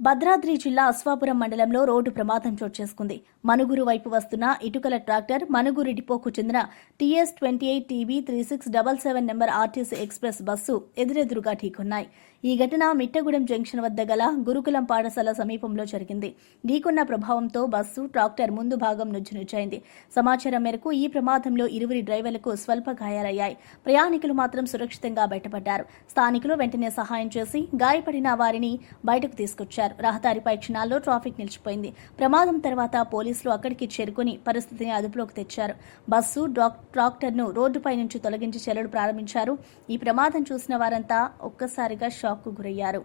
భద్రాద్రి జిల్లా అశ్వాపురం మండలంలో రోడ్డు ప్రమాదం చోటు చేసుకుంది. మనుగురు వైపు వస్తున్న ఇటుకల ట్రాక్టర్ మనుగురు డిపోకు చెందిన TS 28 TB 3677 number RTC express bus ఎదురెదురుగా ఢీకొన్నాయి. ఈ ఘటన మిట్టగూడెం జంక్షన్ వద్ద గల గురుకులం పాఠశాల సమీపంలో జరిగింది. ఢీకొన్న ప్రభావంతో బస్సు ట్రాక్టర్ ముందు భాగం నుజ్జునుజ్జైంది. సమాచారం మేరకు ఈ ప్రమాదంలో ఇరువురి డ్రైవర్లకు స్వల్ప గాయాలయ్యాయి. ప్రయాణికులు మాత్రం సురక్షితంగా బయటపడ్డారు. స్థానికులు వెంటనే సహాయం చేసి గాయపడిన వారిని బయటకు తీసుకొచ్చారు. రహదారిపై క్షణాల్లో ట్రాఫిక్ నిలిచిపోయింది. ప్రమాదం తర్వాత పోలీసులు అక్కడికి చేరుకుని పరిస్థితిని అదుపులోకి తెచ్చారు. బస్సు ట్రాక్టర్ను రోడ్డుపై నుంచి తొలగించి చర్యలు ప్రారంభించారు. ఈ ప్రమాదం చూసిన వారంతా ఒక్కసారిగా షాక్కు గురయ్యారు.